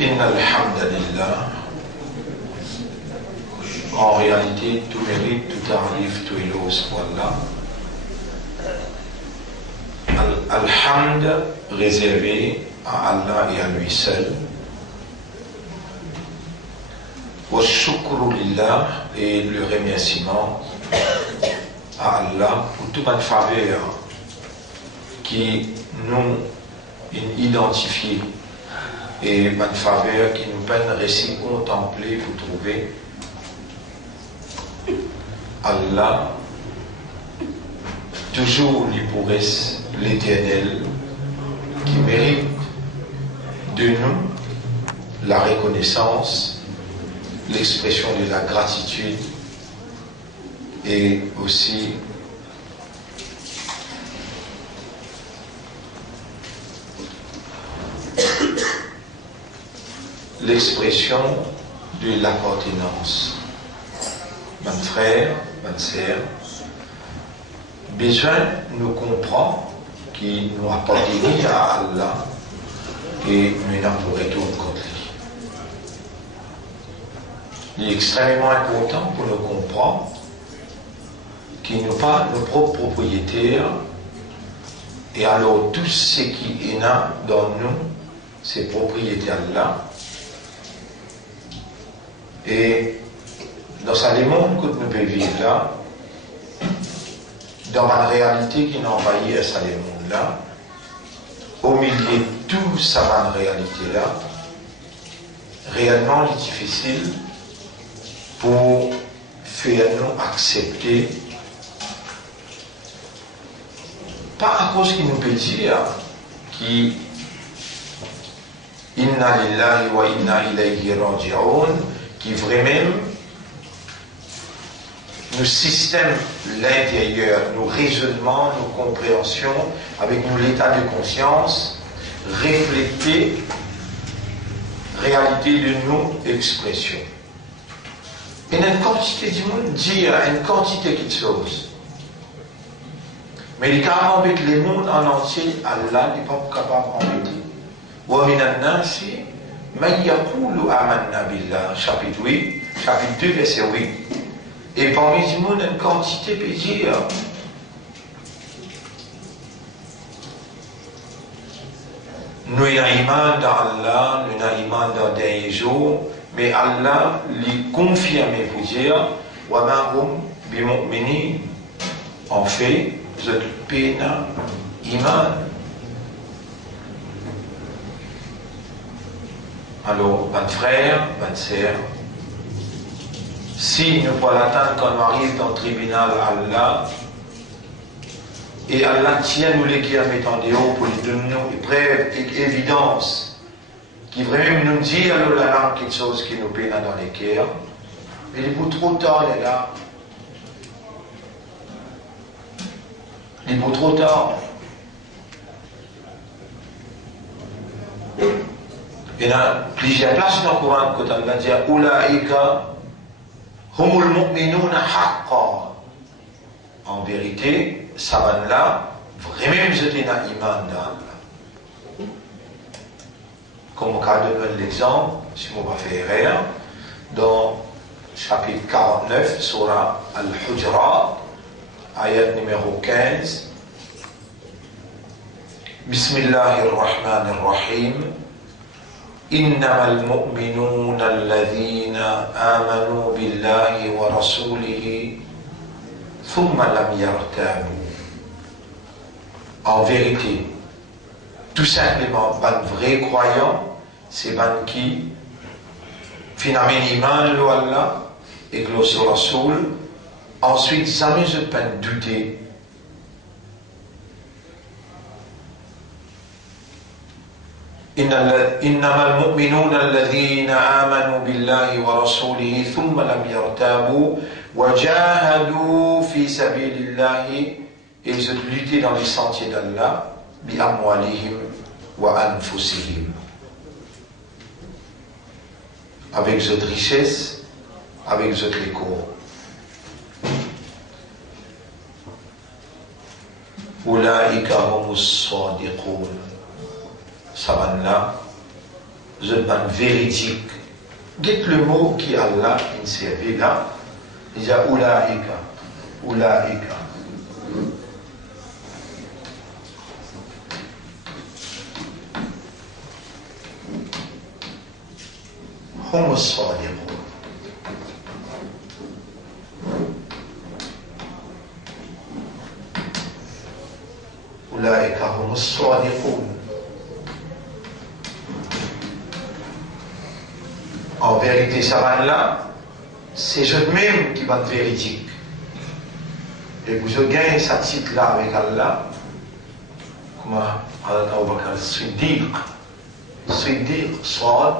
Innal hamdalillah. En réalité, tout mérite, tout arrive, tout éloge pour Allah. Al-Hamd réservé à Allah et à lui seul. Wa shukru lillah, et le remerciement à Allah pour toute une faveur qui nous identifie et une faveur qui nous peine récit contempler pour trouver Allah toujours l'hyporès, l'éternel, qui mérite de nous la reconnaissance, l'expression de la gratitude et aussi l'expression de l'appartenance. Mon frère, ma sœur, besoin nous comprend qui nous appartenons à Allah et nous n'en pourrons retourner contre lui. Il est extrêmement important pour nous comprendre qu'il n'est pas nos propres propriétaires et alors tout ce qui est là dans nous, ces propriétaires-là, et dans ce monde que nous pouvons vivre là, dans la réalité qui nous envahit ce monde-là, au milieu de toute cette réalité-là, réellement il est difficile pour faire nous accepter, pas à cause qu'il nous peut dire qui inna lillahi wa inna ilayhi raji'un, qui vraiment nos systèmes l'intérieur, nos raisonnements, nos compréhensions, avec nous l'état de conscience, refléter réalité de nos expressions. Et une quantité du monde dire une quantité de choses. Mais il est carrément avec les mondes en entier, Allah n'est pas capable d'embêter. Wa minan nasi man yaqulu amanna billah, chapitre 8, chapitre 2, verset 8. Et parmi les monde, une quantité peut dire nous avons iman dans Allah, nous avons iman dans le dernier jour, mais Allah lui confirme pour dire wa ma hum bi mu'minin. En fait, vous êtes pénal iman. Alors, mon frère, ma sœur, si nous pouvons l'attendre quand on arrive dans le tribunal Allah, et Allah tient nous les qui à mettre en dehors pour nous donner une preuve et évidence, qui vraiment nous dit alors là quelque chose qui nous peine dans les cœurs, mais il est pour trop tard, il est là. Il est pour trop tard. Il y a plusieurs places dans le Coran quand Allah dit Oulaïka humul mu'minuna haqqa. En vérité, ça va là, vraiment vous êtes un iman d'Allah. Comme au cas de l'exemple, si on va faire erreur, dans chapitre 49, surah Al-Hujurat, ayat numéro 15. Bismillahirrahmanirrahim. إنما المؤمنون الذين آمنوا بالله ورسوله ثم لم يرتابوا. En vérité, tout simplement, un vrai croyant, c'est un qui finalement iman le Allah et le Rasoul, ensuite jamais je peux douter. إنما المؤمنون الذين آمنوا بالله ورسوله ثم لم يرتابوا وجاهدوا في سبيل الله. Ils ont lutté dans les sentiers d'Allah بأموالهم وأنفسهم, avec cette richesse, avec cette écho. أولئك هم الصادقون. Savane-là, je ban véridique. Dites le mot qui Allah inservé là. Il dit Oulaïka. Oulaïka. هم الصادقون. أولئك هم الصادقون. En vérité, ça va là, c'est eux-mêmes qui vont être véridiques. Et vous gagnez ce titre-là avec Allah, comme Abu Bakr Siddiq, Siddiq, Sad,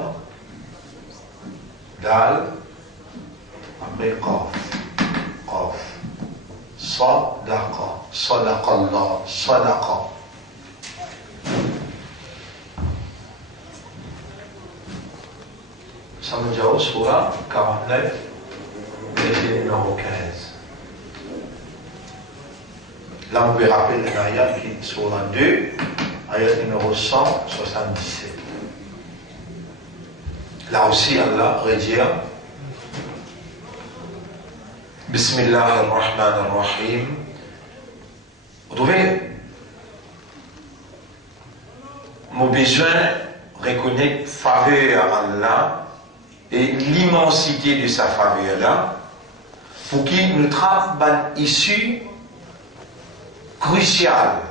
Dal, après Qaf, Qaf, Sadaqa, Sadaqallah, Sadaqa. Ça nous dit au Surah 49, verset numéro 15. Là, on peut rappeler l'ayat qui est Surah 2, ayat numéro 177. Là aussi, Allah redit Bismillah ar-Rahman ar-Rahim. Vous trouvez mon besoin reconnaître faveur à Allah et l'immensité de sa faveur là pour qu'il nous trappe une issue cruciale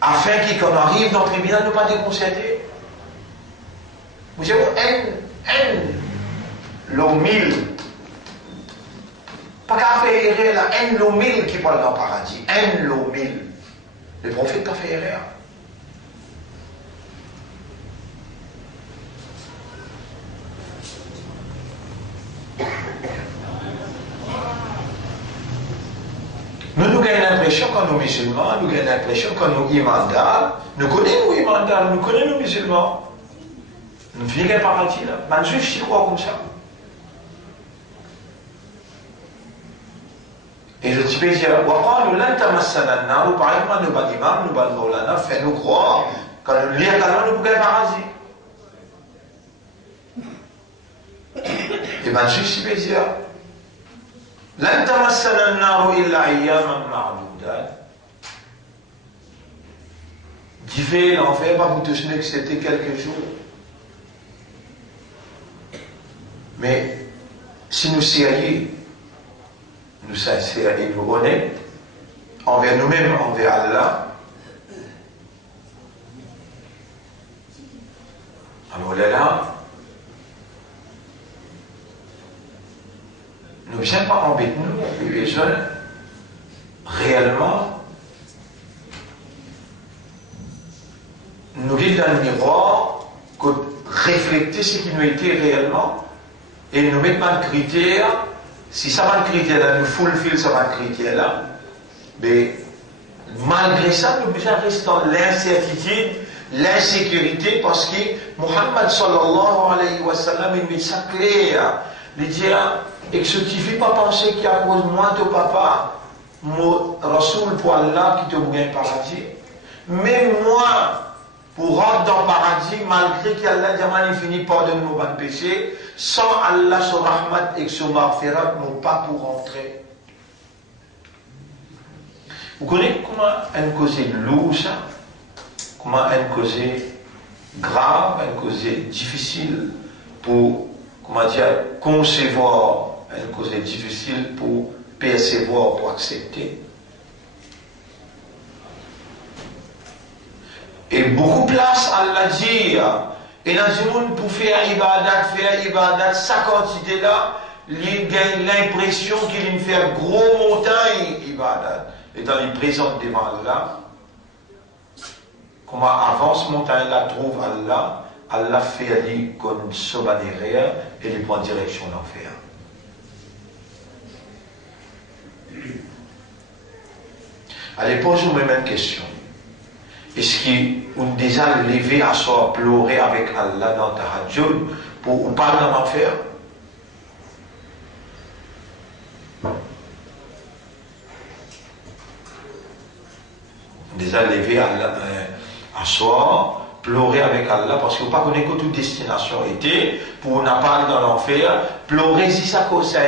afin qu'on arrive dans le tribunal ne pas déconcerter. Vous savez, l'eau mille, pas qu'à faire erreur là, l'eau mille qui parle dans le paradis, l'eau mille. Le prophète a fait erreur. Nous avons l'impression quand nous musulmans, nous avons l'impression quand nous imandars, nous connaissons les imandars, nous connaissons les musulmans. Nous vivons un paradis là. Mais les juifs, ils croient comme ça. Et je te dire, nous l'intamassana, par exemple, nous pas d'imam, nous pas de maulana, fait-nous croire, quand nous lisons la nous pouvons un paradis. Et bien, je suis dire, لن تمسنا النار إلا أياما معدودات. Dieu, l'enfer va vous toucher que c'était quelques jours. Mais si nous sérieux, nous sincères et nous honnêtes, envers nous-mêmes, envers Allah, alors là, nous ne sommes pas embêtés, nous, les jeunes, réellement, nous vivons dans le miroir, refléter ce qui nous était réellement, et nous mettons un critère, si ça va un critère là, nous fulfill ça va un critère là, mais malgré ça, nous devons rester dans l'incertitude, l'insécurité, parce que Muhammad sallallahu alayhi wa sallam, il met ça clair, il dit, et que ce qui ne fait pas penser qu'il y a cause moi ton papa, mon Rasoul pour Allah qui te bouge un paradis. Mais moi, pour rentrer dans le paradis, malgré qu'Allah diamant finit par donner nos bons péchés, sans Allah, son rahmat et son maghfirat, nous pas pour rentrer. Vous connaissez comment un causé lourd ça? Comment un causé grave, un causé difficile pour, comment dire, concevoir une cause difficile pour percevoir, pour accepter. Et beaucoup de place à la dire. Et dans le monde, pour faire ibadat, sa quantité là, il gagne l'impression qu'il fait une gros montagne ibadat. Et dans les présente devant Allah, comment avance montagne là, trouve Allah, Allah fait aller comme soba derrière et il prend direction l'enfer. Allez, posez-vous même une question. Est-ce qu'on a déjà levé à soi pleurer avec Allah dans Tahajjud pour ou pas dans l'enfer? Déjà levé à soi, pleurer avec Allah, parce que vous ne connaissez pas que toute destination était, pour n'a pas dans l'enfer, pleurer si ça cause ça.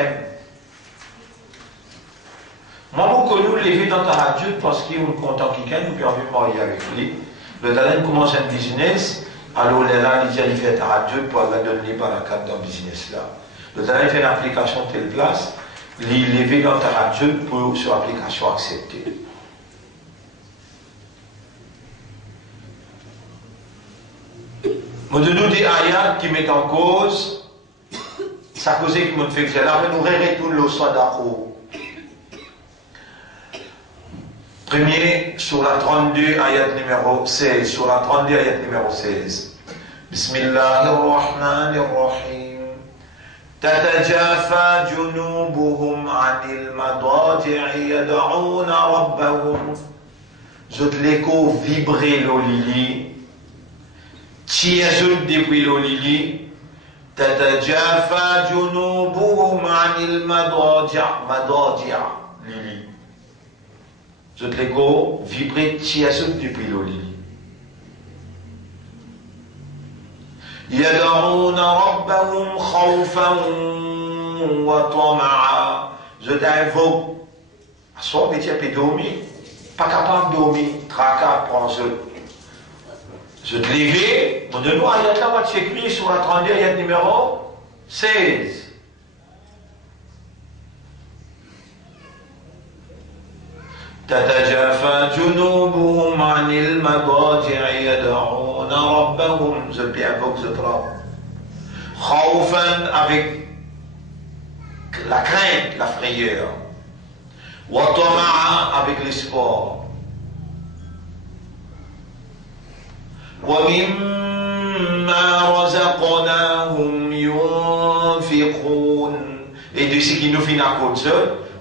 Moi, je connais lever dans ta radio parce qu'il est content quelqu'un, nous puis envie de marier avec lui. Le talent commence un business, alors là, il fait ta radio pour aller donner par la carte dans le business là. Le talent fait une application telle place, il lever dans ta radio pour sur l'application acceptée. Nous donnons des ayats qui mettent en cause, ça cause qui nous fait que c'est là, nous retournons le sadaqo. Premier, sur la 32, ayat numéro 16. Sur la 32, ayat numéro 16. Bismillahirrahmanirrahim. تتجافى جنوبهم عن المضاجع يدعون ربهم. Je te l'écho vibrer l'olili. Tièzut depuis l'olili. تتجافى جنوبهم عن المضاجع. مضاجع. Lili. Je te l'écho vibrer tièzut depuis l'olili. يدعون ربهم خوفا وطمعا. Je t'invoque. À soi, mais tu as dormir. Pas capable de dormir. Tracas, prends je te l'éveille. Mon de nous, ayat là, va t'écrire sur la 32, ayat numéro 16. تتجافى جنوبهم عن المضاجع يدعون ربهم. Je t'invoque, je trappe. خوفا avec la crainte, la frayeur. وطمعا avec l'espoir. ومما رزقناهم ينفقون. Et de ce qui nous finit à côté,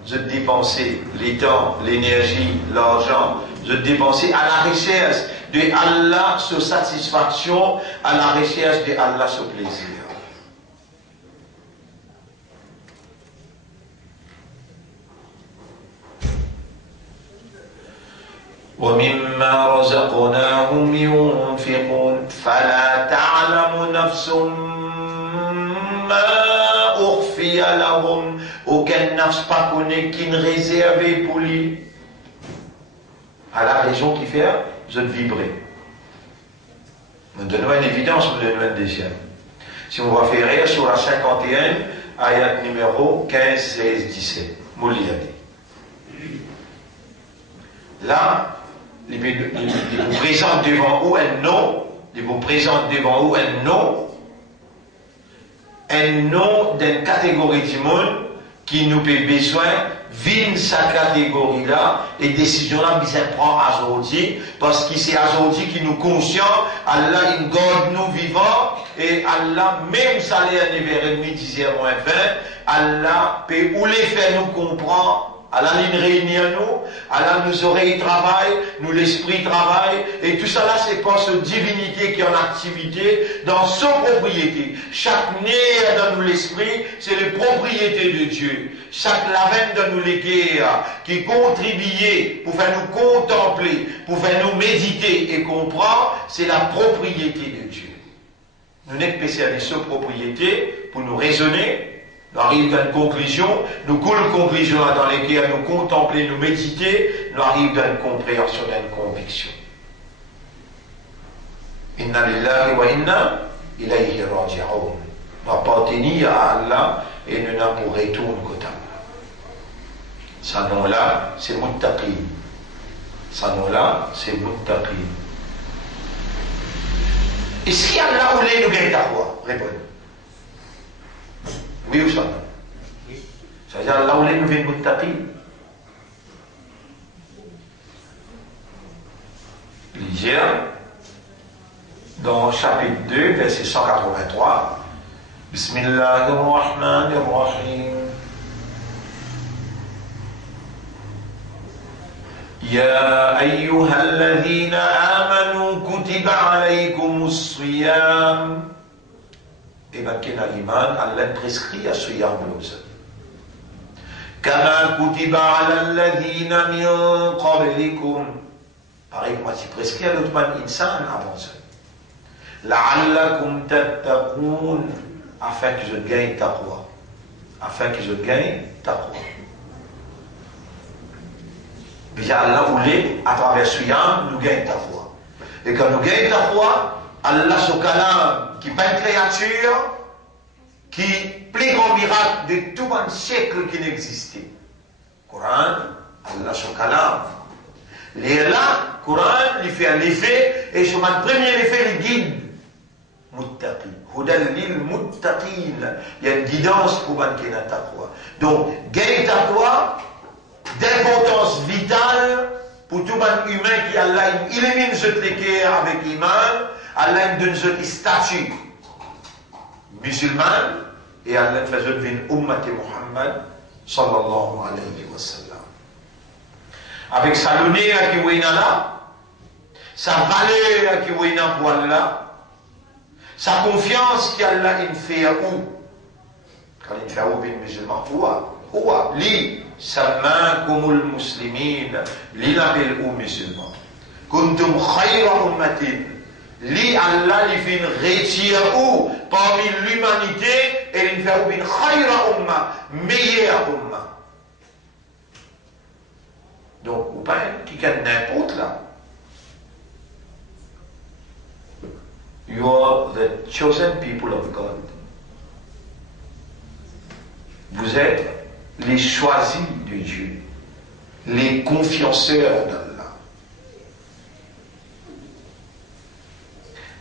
je dépenser les temps, l'énergie, l'argent, je dépenser à la recherche de Allah sa satisfaction, à la recherche de Allah sa plaisir. ومما رزقناهم ينفقون فلا تعلم نفس ما أخفي لهم. Aucun nafs pas connaît qui ne réservé pour lui. À la raison qui fait, je te vibrer. Nous donnons une évidence, nous donnons un deuxième. Si on va faire rire sur la 51, ayat numéro 15, 16, 17. Mouliadi. Là, il vous présente devant vous un nom, il vous présente devant vous un nom d'une catégorie du monde qui nous a besoin de sa catégorie là et décision là nous prend aujourd'hui parce que c'est aujourd'hui qui nous conscient Allah il garde nous vivants et Allah même ça les 9h30 10h20 Allah peut ou les faire nous comprendre. Allah nous réunit nous, Allah nous oreilles travaillent, nous l'esprit travaille, et tout ça là c'est pas cette divinité qui est en activité dans son propriété. Chaque nerf dans nous l'esprit, c'est la propriété de Dieu. Chaque lavenne dans nous l'équerre qui contribue pour faire nous contempler, pour faire nous méditer et comprendre, c'est la propriété de Dieu. Nous n'êtes pas spécialistes sur propriété pour nous raisonner. Nous arrivons à une conclusion, nous coulons une conclusion dans laquelle nous contempler, nous méditer, nous arrivons à une compréhension, à une conviction. Inna lillahi wa inna ilayhi raji'un. Nous appartenons à Allah et nous n'avons pour retour qu'à Allah. Ce nom-là, c'est Muttaqin. Ce nom-là, c'est Muttaqin. Est-ce qu'Allah voulait nous gagner quoi? Répondez. Oui ou ça? Oui. C'est-à-dire Allah voulait nous faire Muttaqin. Lisez dans chapitre 2, verset 183. Bismillahirrahmanirrahim. يا أيها الذين آمنوا كتب عليكم الصيام. Et bien, qu'il y a l'iman, Allah prescrit à ce yarblouse. كما كتب على الذين من قبلكم. pareil que moi, si presque à l'autre man insan avant ça. La'allakum tattaqoun, afin que je gagne taqwa. Afin que je gagne taqwa. Bien Allah voulait, à travers ce yam, nous gagne taqwa. Et quand nous gagnons taqwa, Allah ce kalam, qui pas une créature, qui plus grand miracle de tout un siècle qui n'existait. Coran, Allah ce kalam. Les là, Coran, il fait un effet, et sur mon premier effet, il guide. Muttaqi. Hudal lil muttaqin. Il y a une guidance pour un qui n'a taqwa. Donc, gagne taqwa, d'importance vitale pour tout un humain qui Allah illumine ce tréquer avec iman, Allah donne ce statut musulman, et Allah fait une ummati Muhammad sallallahu alayhi wa sallam. Avec sa lunée qui est là, sa valeur qui est pour Allah, sa confiance qui Allah fait à où? Quand il fait à où, bien musulman, où? Li, sammakumul muslimin, li l'appelle où musulman. Kuntum khayra ummatin, li Allah li fait retire où? Parmi l'humanité, et il fait où bin khayra umma, meilleure umma. Donc, ou pas qui gagne n'importe là. You are the chosen people of God. Vous êtes les choisis de Dieu, les confianceurs d'Allah,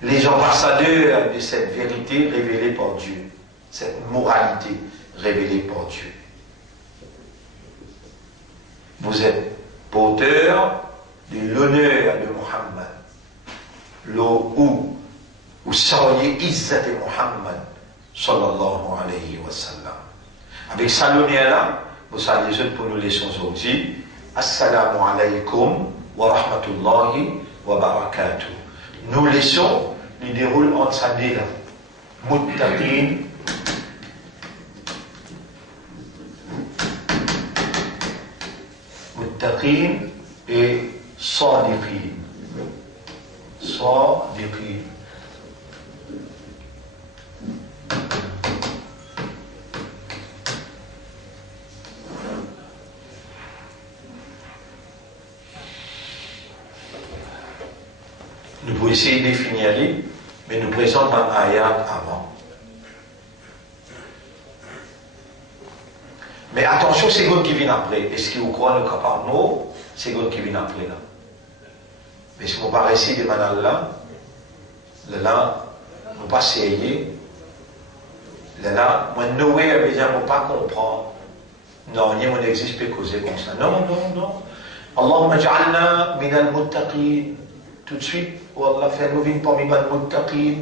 les ambassadeurs de cette vérité révélée par Dieu, cette moralité révélée par Dieu. Vous êtes porteur de l'honneur de Muhammad, où soyez izzat de Muhammad sallallahu alayhi wa sallam. Avec ça l'honneur-là, vous savez les autres pour nous laisser aujourd'hui. Assalamu alaykum wa rahmatullahi wa barakatuh. Nous laissons, nous déroule entre sa là. Muttaqin. Muttaqin et sadiqin. Sadiqin. Nous pouvons essayer de définir les, mais nous présentons un ayat avant. Mais attention, c'est God qui vient après. Est-ce que vous croyez que par nous, c'est God qui vient après là? Mais si vous paraissez de manal là, nous pas essayer. Là, moi, Noé avait dit, on ne pas comprendre. Non, il n'existe pas causer comme ça. Non. Allahumma ja'alna min al-muttaqin. Tout de suite, Allah fait nous vivre parmi les muttaqin.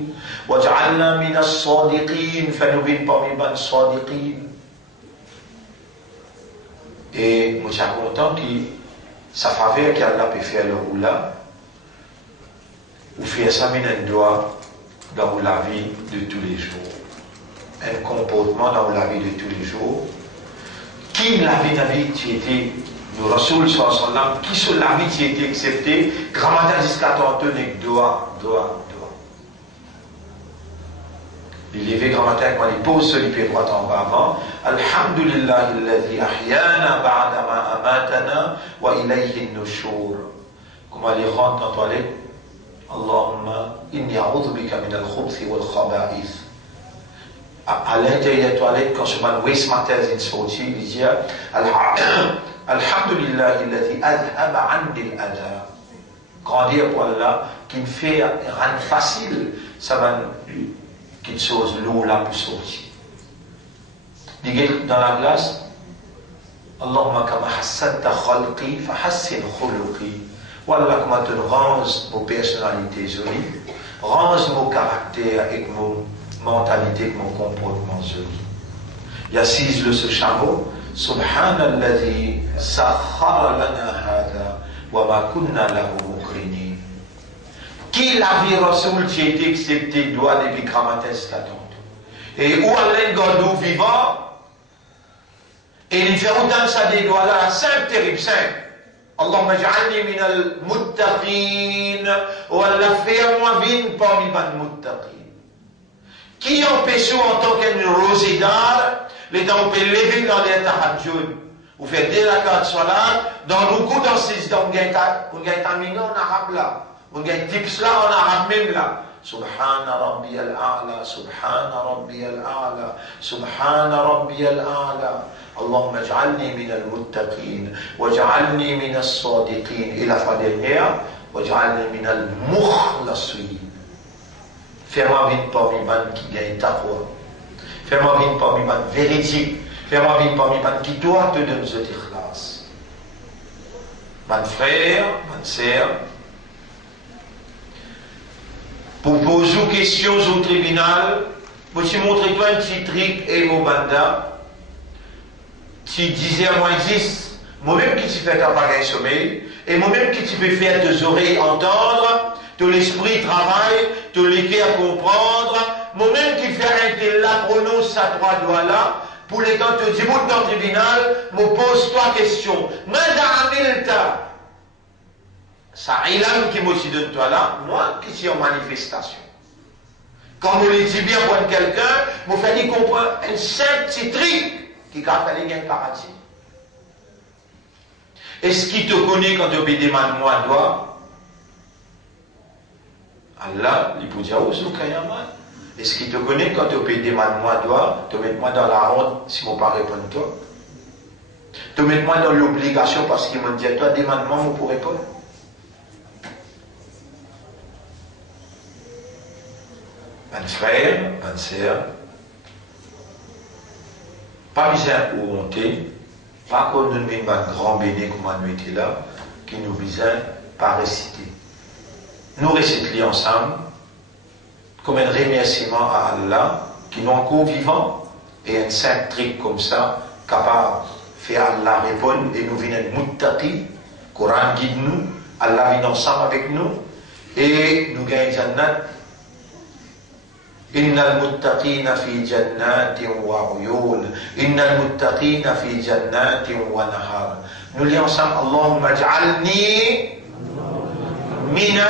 Wa ja'alna min as-sadiqin. Fait nous vivre parmi les sadiqin. Et je suis content que sa faveur qu'Allah peut faire le là, ou faire ça un doigt dans la vie de tous les jours. Un comportement dans la vie de tous les jours. Qui la vie qui était le Rasoul sallam, qui sur la vie qui était accepté, grammaire jusqu'à tantôt avec doigt. Il est grammaire quand il pose sur les pieds droits en bas avant. Alhamdulillah alladhi ahyana ba'da ma amatana wa ilayhi an-nushur. Comment il rentre dans la toilette? Allahumma inni a'udhu bika min al-khubthi wal khaba'ith. À l'intérieur de la toilette, quand je m'en vais ce matin, il sortit, il dit Alhamdulillah alladhi adhaba 'andi al-adha. Grandir pour Allah, qui me fait rendre facile, ça va quelque chose l'eau là pour sortir. Dans la glace, Allahumma kama hassanta khalqi fa hassin khuluqi. Wallah, comment tu ranges vos personnalités jolies, range mon caractère et mon mentalité, et mon comportement joli. Yassise le ce chameau, Subhanalladhi sakhara lana hada wa ma kunna lahu mukrinin. Qui la vie Rasoul qui a été accepté doit depuis Gramates la tante. Et où Allah Gordou vivant, et il fait autant ça des doigts là, simple, terrible, simple. Allahumma ij'alni minal muttaqin. Ou Allah fait-moi vivre parmi les muttaqin. Qui empêche en tant qu'un rosédar, les temps on peut lever dans les tahajjud, ou faire des rakats de salat, dans le coup dans ces dans on gagne tamino en arabe là, on gagne tips là en arabe même là. Subhana Rabbi al-A'la, Subhana Rabbi al-A'la, Subhana Rabbi al-A'la. Allahumma ij'alni min al-muttaqin, waj'alni min as-sadiqin. Et la fois dernière, waj'alni min al-mukhlasin. Fais-moi vivre parmi les gens qui gagnent ta foi. Fais-moi vivre parmi les gens véridiques. Fais-moi vivre parmi les gens qui toi te donnent ce ikhlas. Mes frères, mes sœurs, pour poser des questions au tribunal, je vais te montrer toi un petit truc et mon banda. Tu disais à moi 10, moi-même qui tu fais un sommeil, et moi-même qui tu peux faire tes oreilles entendre, ton l'esprit travaille, ton les cœurs comprendre, moi-même qui fais un tel là, prononce à trois doigts là, pour les temps te dis, monte dans le tribunal, me pose trois questions. Mada ça ilam qui me donne toi là, moi qui suis en manifestation. Quand on le dit bien pour quelqu'un, me fait comprendre un simple petit truc qui a fallu gagner un paradis. Est-ce qu'il te connaît quand tu demande moi doigt? Allah, il peut dire, oh, c'est est-ce qu'il te connaît quand tu demande moi doigt, te mettre moi dans la honte si je ne pas répondre toi? Te mettre moi dans l'obligation parce qu'il m'a dit, toi, demande-moi, je pour répondre. Mes frères, mes sœurs, pas besoin de honter, pas qu'on nous met un grand béné comme nous était là, qui nous besoin pas réciter. Nous récitons ensemble, comme un remerciement à Allah, qui nous encore vivant, et un simple truc comme ça, capable de faire Allah répondre, et nous venons muttaqi, Coran guide nous, Allah vient ensemble avec nous, et nous gagnons Jannat. إن المتقين في جنات وعيون إن المتقين في جنات ونهار. Nous lisons ensemble اللهم اجعلني من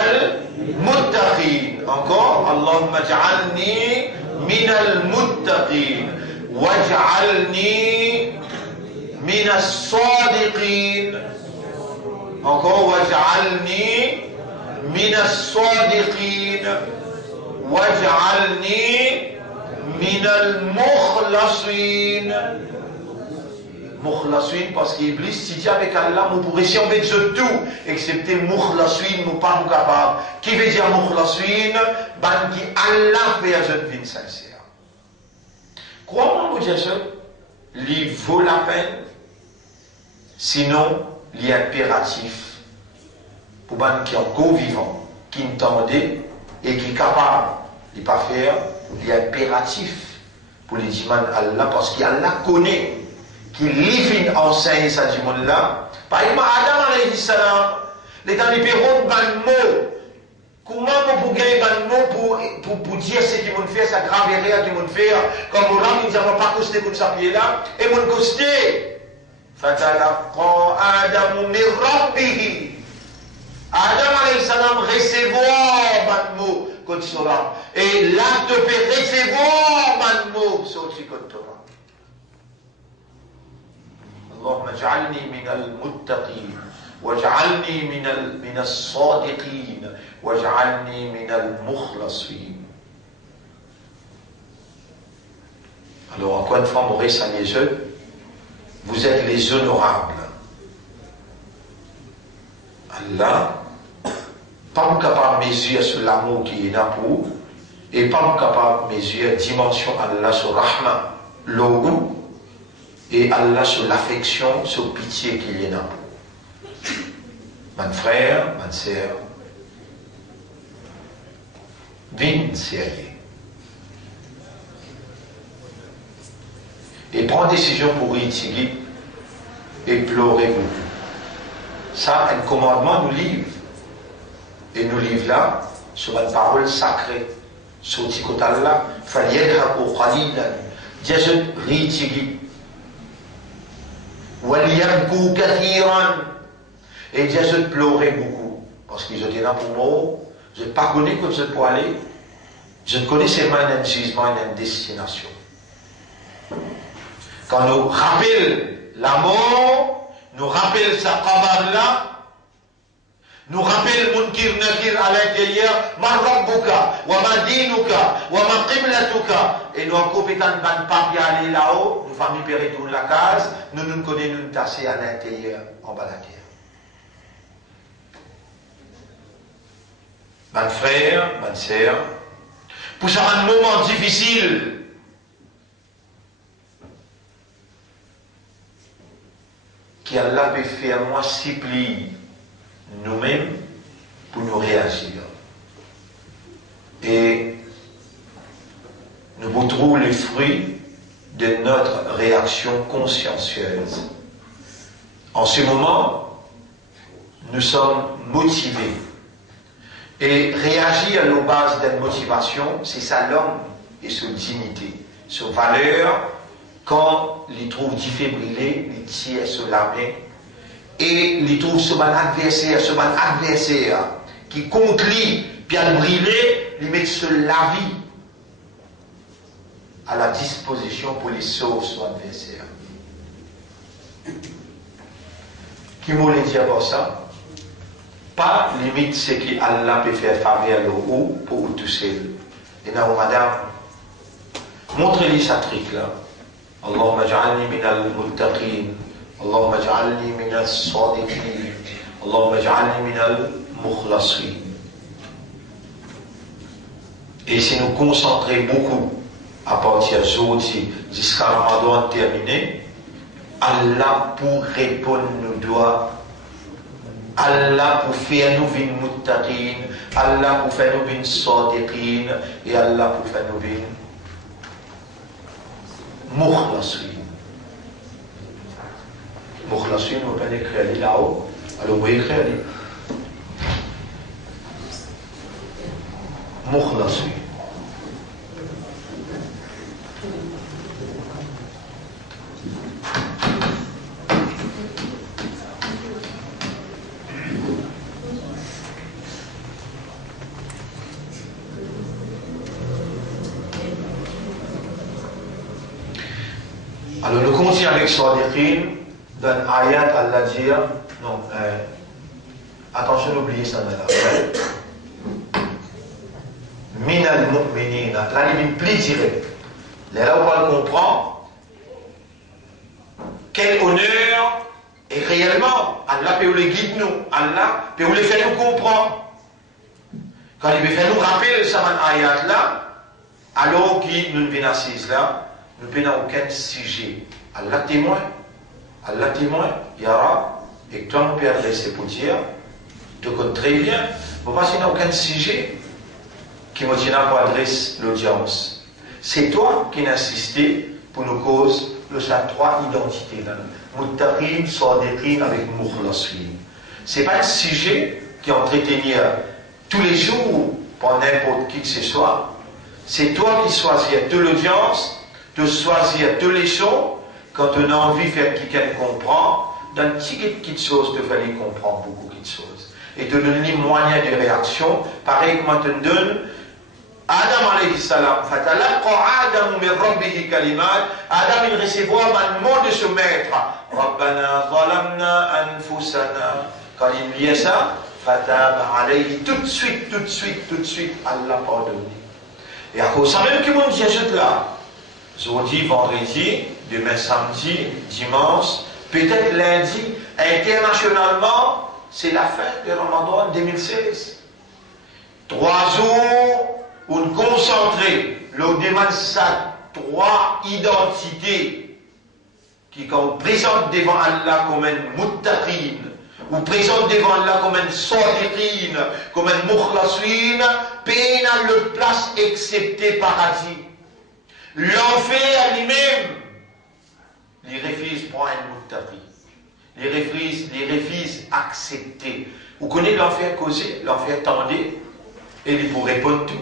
المتقين. Encore اللهم اجعلني من المتقين واجعلني من الصادقين. Encore واجعلني من الصادقين واجعلني من المخلصين. Mukhlasin parce qu'Iblis, si tu es avec Allah, nous pourrions si on veut dire tout, excepté Mukhlasin, nous pas capables. Qui veut dire Mukhlasin? Ben qui Allah fait à cette vie sincère. Crois-moi, vous dire ça, il vaut la peine, sinon, il est impératif pour ben qui est encore vivant, qui entendait et qui est capable de ne pas faire, il est impératif pour les djimans Allah, parce qu'Allah connaît qu'il livre enseigne ça du monde là. Par exemple, Adam alayhi salam, les dans les perros de ban mot, comment on peut gagner ban mot pour dire ce qu'ils vont faire, ça grave erreur qu'ils vont faire, comme on a dit, on va pas coster pour sa pied là, et on coster. Fatalaqa Adam min Rabbihi. Adam alayhi salam recevoir ban mot contre Torah. Et l'acte peut recevoir ban mot sorti contre Torah. اللهم اجعلني من المتقين واجعلني من الصادقين واجعلني من المخلصين. Alors encore une fois, Maurice à les yeux, vous êtes les honorables. Allah, pas capable de mesurer sur l'amour qui est là pour vous, et pas capable de mesurer la dimension Allah sur Rahman, l'eau, et Allah sur l'affection, sur pitié qu'il y a là. Mon frère, ma sœur, viens sérieux. Et prends décision pour étudier et pleurer beaucoup. Ça, un commandement nous livre. Et nous livre là, sur une parole sacrée. Sur le côté Allah, il fallait être au Khalilan. Dieu réutilise. وَلْيَبْكُوا كَثِيرًا. Et il dit, je pleurais beaucoup, parce qu'ils étaient là pour moi, je ne pas connais que je peux aller, je ne connais seulement un gisement et une destination. Quand nous rappelle la mort, nous rappelle sa cabane là, nous rappelle Munkir Nakir à l'intérieur, ma rabbuka, wa ma dinuka, wa ma qiblatuka, et nous en compétent de papier aller là-haut, nous famille pérétourne la case, nous nous connaissons nous tasser à l'intérieur, en bas de la terre. Mes frères, mes sœurs, pour ça un moment difficile, qui Allah peut faire moi supplie nous-mêmes pour nous réagir. Et nous retrouvons les fruits de notre réaction consciencieuse. En ce moment, nous sommes motivés. Et réagir à la base d'une motivation, c'est ça l'homme et sa dignité, sa valeur, quand il trouve défibrillé, il tire sur la main, et il trouve ce mal adversaire qui contre lui, puis à le brûler, il met sur la vie à la disposition pour les sauver son adversaire. Qui m'a dit pour ça? Pas limite ce qu'Allah peut faire faveur ou pour tout seul. Et là, madame, montrez-lui sa trick là. Allahumma ja'alni minal muttaqin. Allahumma ja'alni minal sadiqin. Allahumma ja'alni minal mukhlasin. Et si nous concentrons beaucoup à partir d'aujourd'hui jusqu'à Ramadan terminé, Allah pour répondre nous doit. Allah pour faire nous vin muttaqin, Allah pour faire nous vin sadiqin, et Allah pour faire nous vin mukhlasin. Mukhlasin, on peut l'écrire là-haut. Alors, vous écrire mukhlasin. Alors, nous continuons avec Sadiqin, dans l'ayat, Allah dit, non, attention, n'oubliez ça là. Minal mu'minina, la limite plus directe. Là, on va le comprendre. Quel honneur est réellement, Allah peut les guider nous, Allah peut les faire nous comprendre. Quand il veut faire nous rappeler ce ayat là, alors qu'il nous vient assis là, nous n'avons aucun sujet. Allah témoin, Yara, et que toi, mon père, laissé pour dire, tu connais très bien, mais parce qu'il n'y a aucun sujet qui me tient pour adresser l'audience. C'est toi qui as insisté pour nos causes de ces trois identités là. Muttaqin, Sadiqin avec Mukhlasin. Ce n'est pas un sujet qui entretenir tous les jours pour n'importe qui que ce soit. C'est toi qui choisis de l'audience, de choisir tous les choses, quand on a envie de faire quelqu'un comprend, d'un petit quelque chose, de faire comprendre beaucoup de choses. Et de donner moyen de réaction, pareil comme on donne, Adam alayhi salam, fatalaqa Adam min rabbihi kalimat, Adam il recevra un mot de ce maître, Rabbana zalamna anfusana, quand il lit ça, fatab alayhi, tout de suite, Allah pardonne. Et à cause de ça même que mon Dieu ajoute là, aujourd'hui, vendredi, demain samedi, dimanche, peut-être lundi, internationalement, c'est la fin de Ramadan 2016. 3 jours où nous concentrer, le demande ça, 3 identités qui, quand on présente devant Allah comme un muttaqin, ou présente devant Allah comme un sadiqin, comme un mukhlasin, peine à le place excepté paradis. L'enfer lui-même, les refuse pour un muttaqi. Les refuse accepter. Vous connaissez l'enfer causé, l'enfer tendait, et il vous répond tout.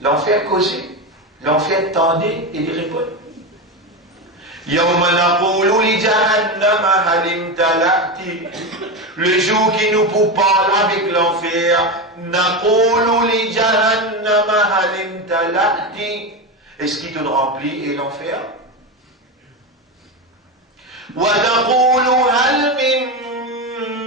L'enfer causé, l'enfer tendait, et il répond. Yawma naqulu li jahannama hal imtala'ti. Le jour qui nous parle avec l'enfer, naqulu li jahannama hal imtala'ti. Est-ce qu'il te remplit et l'enfer? Wa taqulu hal min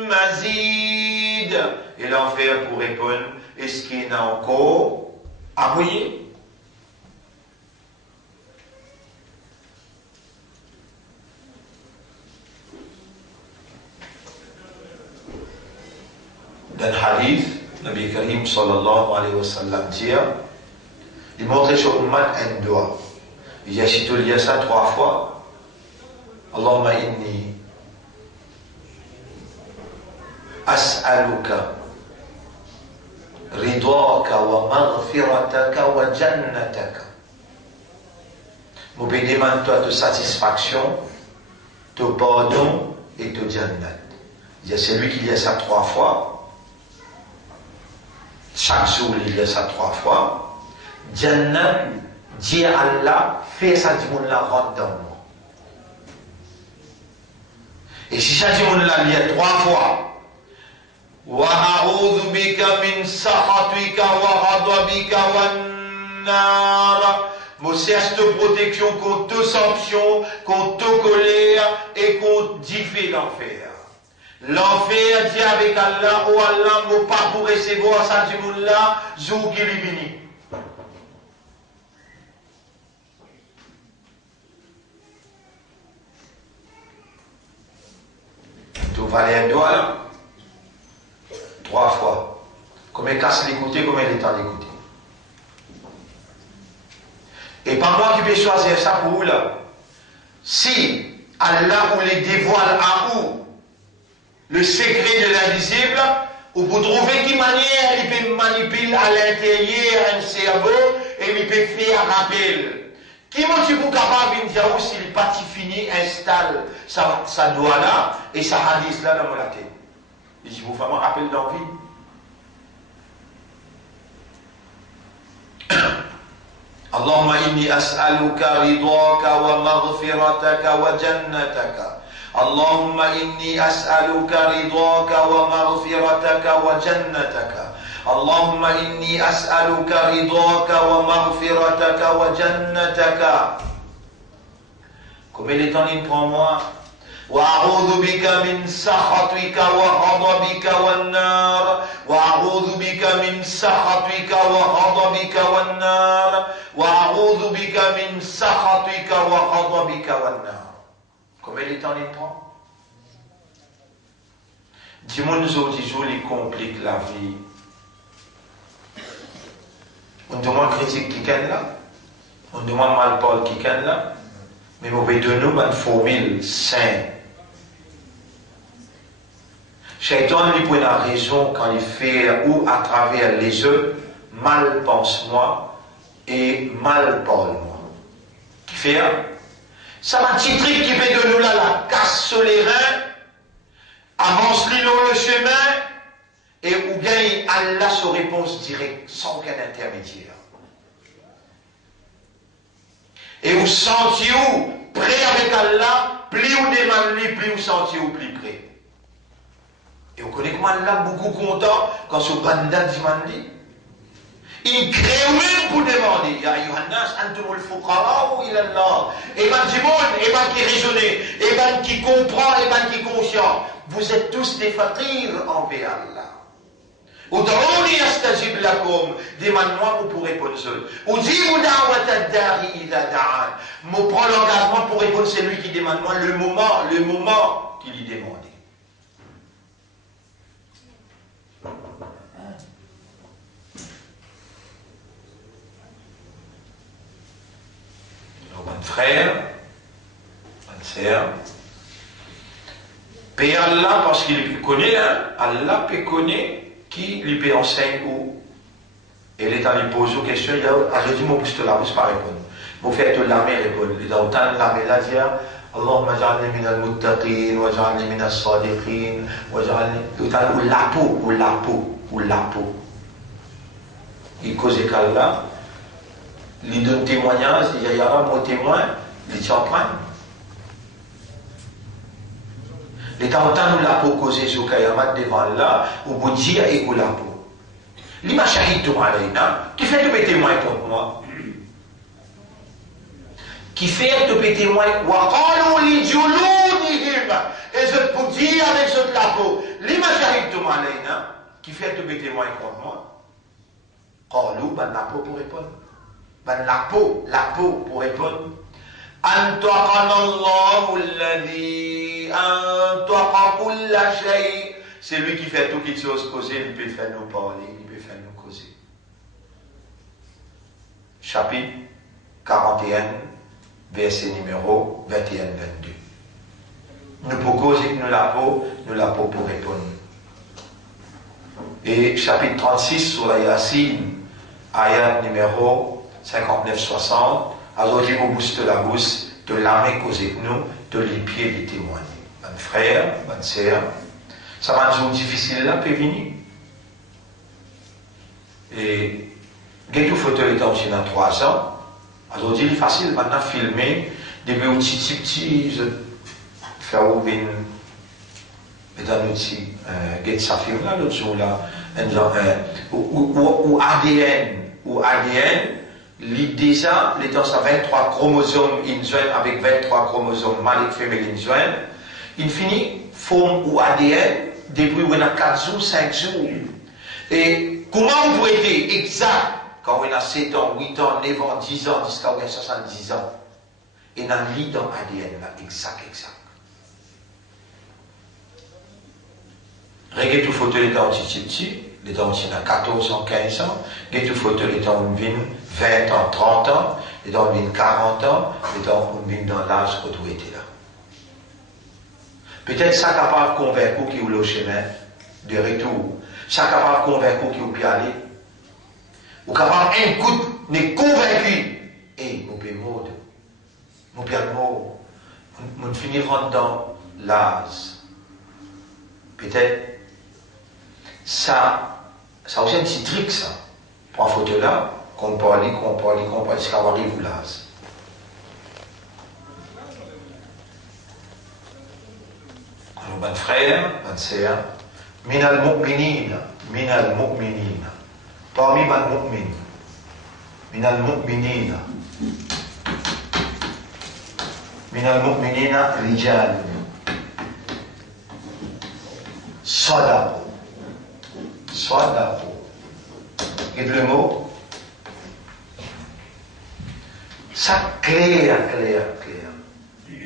mazid. Et l'enfer pour répondre, est-ce qu'il y en a encore à mouiller? Dans le hadith, Nabi Karim sallallahu alayhi wa sallam dit, il montrait sur Ummat un doigt. Il y a cité ça 3 fois. Allahumma inni as'aluka ridaka wa maghfirataka wa jannataka. Mon demande-toi de satisfaction, de pardon et de jannat. Il y a celui qui dit ça 3 fois. Chaque jour, il y a ça 3 fois. Jannat, dit Allah, fais ça, dit mon la rentre dans moi. Et si ça dit mon la lit 3 fois, wa a'udhu bika min sakhatika wa ghadabika wan nar. Moi, cherche de protection contre toute sanction, contre toute colère et contre diffé l'enfer. L'enfer dit avec Allah, oh Allah, moi pas pour recevoir ça du monde là, jour qui lui bénit. Tout valait un doigt là. 3 fois. Combien casse l'écouter, combien il est temps d'écouter. Et pas moi qui peux choisir ça pour vous là. Si Allah vous les dévoile à vous, le secret de l'invisible, ou vous trouvez quelle manière il peut manipuler à l'intérieur un cerveau et il peut faire rappel. Qui est vous capable de dire si le parti fini installe sa doigt là et sa hadith là dans la tête. Et si vous faites un rappel d'envie. Allahumma inni as'aluka ridaka wa maghfirataka wa jannataka. اللهم إني أسألك رضاك ومغفرتك وجنتك. اللهم إني أسألك رضاك ومغفرتك وجنتك. Combien de temps il prend moi? وأعوذ بك من سخطك وغضبك والنار. وأعوذ بك من سخطك وغضبك والنار. وأعوذ بك من سخطك وغضبك والنار. Combien de temps il prend? Dis-moi nous autres jours, il complique la vie. On demande critique qui est là, on demande mal parole qui est là, mais on veut de nous une formule saine. Shaitan lui prend la raison quand il fait ou à travers les œufs, mal pense-moi et mal parle-moi. Qui fait? Ça va un petit truc qui fait de nous là, la casse sur les reins, avance-lui dans le chemin, et où gagne Allah sa réponse directe, sans aucun intermédiaire. Et vous sentiez-vous prêt avec Allah, plus vous demandez, plus vous sentiez-vous plus prêt. Et vous connaissez comment Allah beaucoup content quand ce bandit dit. Il crée même pour demander. Ya Yohannas, antumul fuqara ila Allah. Et ben du monde, et ben qui raisonne, et ben qui comprend, et ben qui est conscient. Vous êtes tous des faqirs envers Allah. Ud'ouni astajib lakum. Demande-moi, vous pourrez répondre seul. Ujibu da'wata ad-da'i idha da'an. Moi prends l'engagement pour répondre celui qui demande moi le moment qu'il y demande. Un frère, une sœur, paie Allah parce qu'il connaît, hein, Allah peut connaître qui lui peut enseigner où. Et l'État lui pose une question, il a dit, moi, je te la pose pas répondre. Vous faites la main répondre. Il a autant la main là, dire, Allahumma ja'alni min al-muttaqin, wa ja'alni min al-sadiqin, wa ja'alni, ou la peau. Il cause qu'Allah, il donne témoignage, il y a un mot témoin, il est en train. L'état autant nous la peau causée sur Kayamat devant là, ou Boudjia et la peau. L'ima shahid tout alayna, qui fait te témoin contre moi? Qui fait te témoin? Wa qalu li juludihim, et je peux dire avec ce la peau. L'ima shahid tout alayna, qui fait te témoin contre moi? Qalu, ban la peau pour répondre. Ban la peau pour répondre. Antaqana Allahu alladhi antaqa kulla shay. C'est lui qui fait tout qui chose causer, il peut faire nous parler, il peut faire nous causer. Chapitre 41, verset numéro 21-22. Nous pouvons causer que nous la peau pour répondre. Et chapitre 36 sur la Yassine, ayat numéro 59-60. Alors, je vous booste la bouche, de l'armée causée que nous, de l'impier des témoigner. Mon frère, mon sœur, ça va être difficile là, peut venir. Et, j'ai tout photo les temps dans 3 ans. Alors, il est facile maintenant de filmer, depuis au petit, je fais ouvrir une, dans l'outil, j'ai ça film là, l'autre jour là, ou ADN, déjà, les temps, ça 23 chromosomes injoints avec 23 chromosomes mâles et féminins injoints. Il finit, forme ou ADN, depuis on a 4 jours, 5 jours. Et comment on peut être exact quand on a 7 ans, 8 ans, 9 ans, 10 ans, jusqu'à 70 ans? Et on a lit dans ADN là, exact. Regardez tout photo les temps petit, les temps qui ont 14 ans, 15 ans, regardez tout photo les temps qui ont 20 ans, 30 ans, les temps qui ont 40 ans, les temps qui ont dans l'âge où tu étais là. Peut-être ça capable de convaincre qui est le chemin de retour, ça capable de convaincre qui est aller, ou capable un coup n'est convaincu, et mon père mort, mon finir dans l'âge. Peut-être ça aussi un petit truc ça. Pour la photo là, qu'on parle, jusqu'à arriver où là. Alors, mon frère, ma sœur, minal mu'minina, parmi man mu'min, minal mu'minina, rijal, sadaqu. Et le mot, ça clair.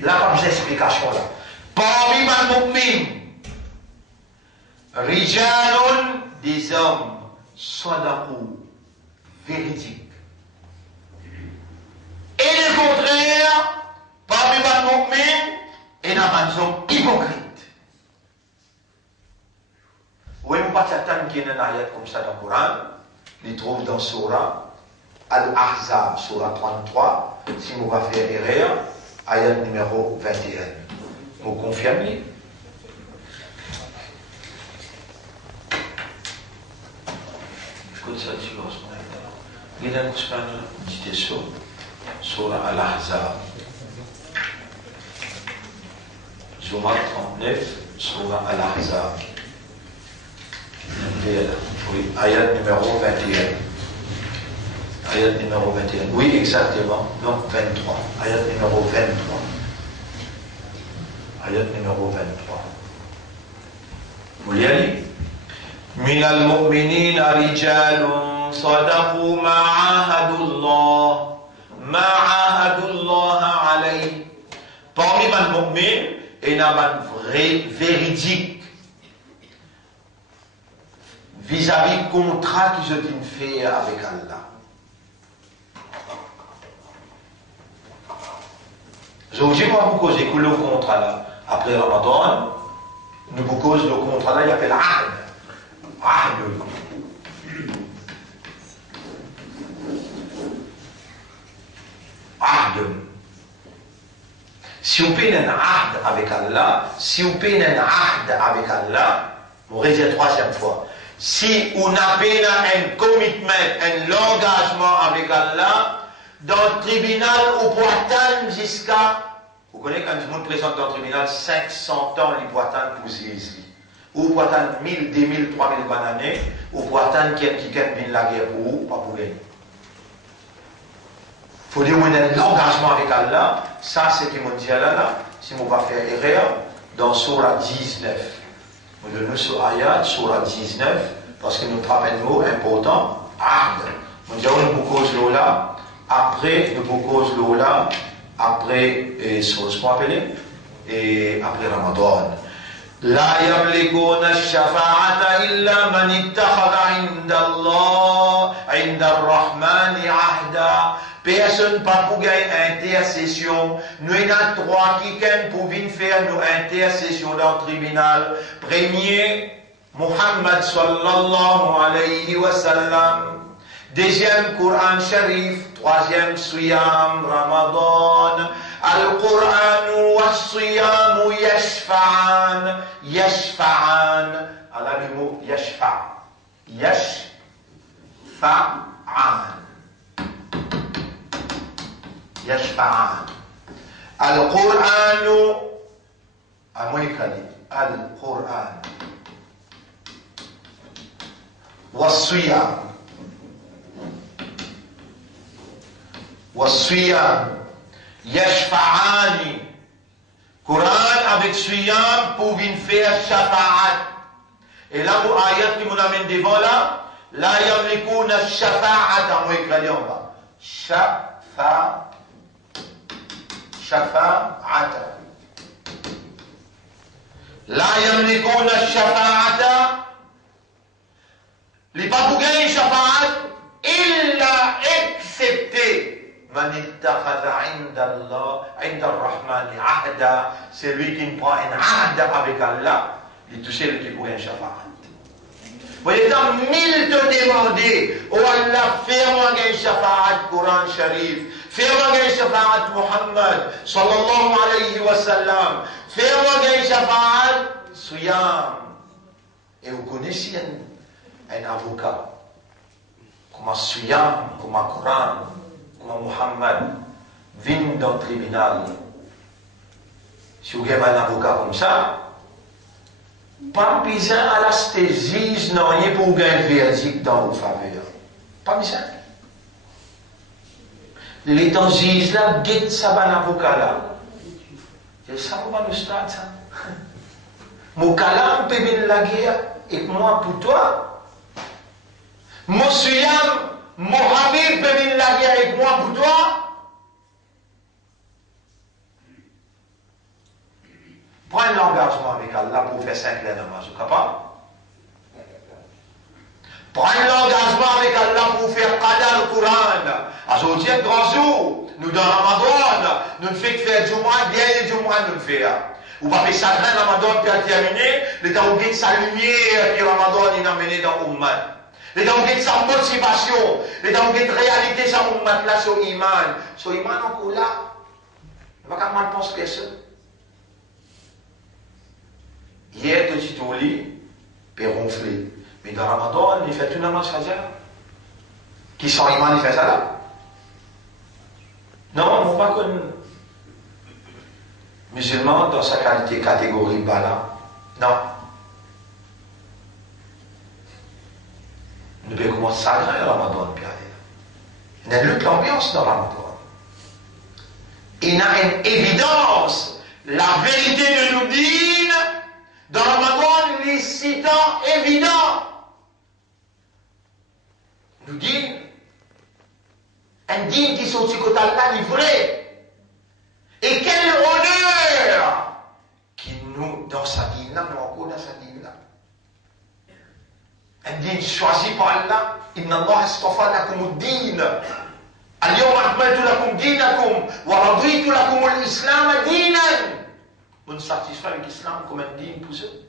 Là, pas d'explication là. Parmi man mu'min, rijalun, des hommes, sadaqu, véridiques. Et le contraire, parmi man mu'min, et des hommes hypocrites. Oui, on va s'attendre qu'il y ait un ayat comme ça dans le Coran. Il trouve dans Surah Al-Ahzab, Surah 33. Si on va faire erreur, ayat numéro 21. Vous confirmez? Écoute ça, tu vois ce qu'on a dit. Il y a un petit sur Surah Al-Ahzab. Surah 39, Surah Al-Ahzab. Oui, ayat numéro 21. Ayat numéro 21. Oui, exactement. Donc 23. Ayat numéro 23. Ayat numéro 23. Vous l'y allez? Minal mu'minina rijalun sadaqu ma'ahadullah alayhi. Parmi man mu'min, il y a un véridique vis-à-vis du contrat qu'ils ont fait avec Allah. Je vous dis, moi, vous causez que le contrat là, après Ramadan, nous vous causons le contrat là, il appelle Ahd. Ahd. Si vous payez un Ahd avec Allah, vous réalisez la 3e fois. Si on a un commitment, un engagement avec Allah, dans le tribunal, on peut attendre jusqu'à Vous connaissez quand le monde présente dans le tribunal 500 ans, il peut attendre pour ici. Ou pour attendre 1000, 2000, 3000 bonnes années, ou pour attendre quelqu'un qui vient la guerre pour vous, pas pour gagner. Il faut dire qu'on a l'engagement avec Allah, ça c'est ce qu'il m'a dit à Allah, si on va faire erreur, dans Surah 19. Nous donnons ce ayat, Surah 19, parce que nous travaillons important, Ahd. Nous disons, nous cause là, après, nous cause là, après, ce qu'on appelle, et après Ramadan. لا يملكون الشفاعة إلا من اتخذ عند الله عند الرحمن عهدا. Personne pas pour gagner intercession. Nous avons trois qui pour venir faire nos intercessions dans le tribunal. Premier, Muhammad sallallahu alayhi wa sallam. Deuxième, Coran Sharif. Troisième, Siyam Ramadan. Al-Qur'an wa Siyam yashfa'an. Yashfa'an. Allah le mot yashfa'. Yashfa'an. يشفعان القرآن القرآن والصيام يشفعان Coran avec Siyam pour venir faire shafa'at. Et là, pour ayat qui nous amène devant là, la yamlikouna shafa'at, moi écrit en bas. شفاعة لا يملكون الشفاعة لبابوغين شفاعة إلا excepté من اتخذ عند الله عند الرحمن عهدا celui qui prend un عهد avec Allah il touche le qui pour un شفاعة. Vous êtes en mille te demander oh Allah fais-moi un شفاعة Coran Sharif. Fais-moi gagner shafa'at Muhammad sallallahu alayhi wa sallam. Fais-moi gagner shafa'at Siyam. Et vous connaissez un avocat comme Siyam, comme Coran, comme Muhammad vient dans le tribunal. Si vous avez un avocat comme ça, pas besoin à l'anesthésie, non, rien pour gagner un verdict dans vos faveurs. Pas besoin. Les temps juges là, guette ça ban avocat là. Je sais pas le stade ça. Mon calam peut venir la guerre et moi pour toi. Mon suyam, mon habib peut venir la guerre avec moi pour toi. Prends l'engagement avec Allah pour faire 5 heures de namaz, vous capable? Prends l'engagement avec Allah pour faire Qadar le Coran. Aujourd'hui, un grand jour, nous dans Ramadan, nous ne faisons que faire Jumu'ah, dernier Jumu'ah nous faisons. Ou pas faire chagrin Ramadan qui a terminé, le temps où sa lumière que Ramadan il a mené dans l'Ummat. Le temps où sa motivation, le temps où réalité sa Ummat là sur Iman. Sur Iman encore là, il ne va pas mal penser personne. Hier, tout de suite au lit, puis ronfler. Mais dans Ramadan, il fait tout namaz fajr. Qui sont Iman, il fait ça là. Non, on ne pas qu'on musulman dans sa qualité catégorie bala. Non. Nous devons commencer à le Ramadan. Il y a une ambiance dans Ramadan. Il y a une évidence. La vérité de nous dire dans Ramadan, les citants évidents. Nous dit un digne qui sont côté Allah livré. Et quel honneur qui nous, dans sa dîne là, nous encore dans sa dîne là. Un digne choisi par Allah. Inna Allah astafa lakum ad-din. Al-yawma akmaltu lakum dinakum wa raditu lakum al-islam dinan. On satisfait avec l'islam comme un digne pour eux.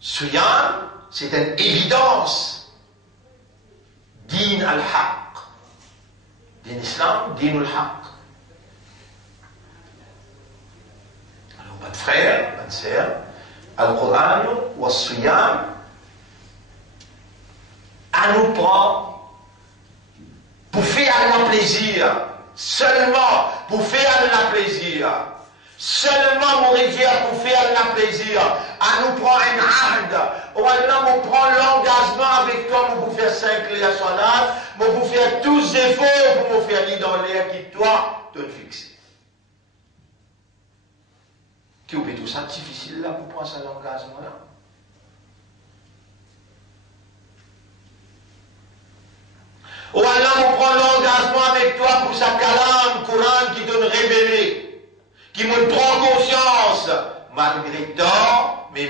Siyam, c'est une évidence. Din al-haq. Din islam, din al-haq. Alors, mes frères, mes sœurs, Al-Qur'an wa Siyam, à nous prendre pour faire un plaisir. seulement pour faire la plaisir. Seulement mon rivière pour faire la plaisir. À nous prendre un ahd. Ou alors on prend l'engagement avec toi pour faire 5 la salat, pour faire tous les efforts pour faire l'île dans l'air qui toi te fixer. Tu oublies tout ça difficile là pour prendre cet engagement là. Ou alors on prend l'engagement avec toi pour sa calame, Coran qui donne révélé. Qui me prend conscience, malgré tort, mais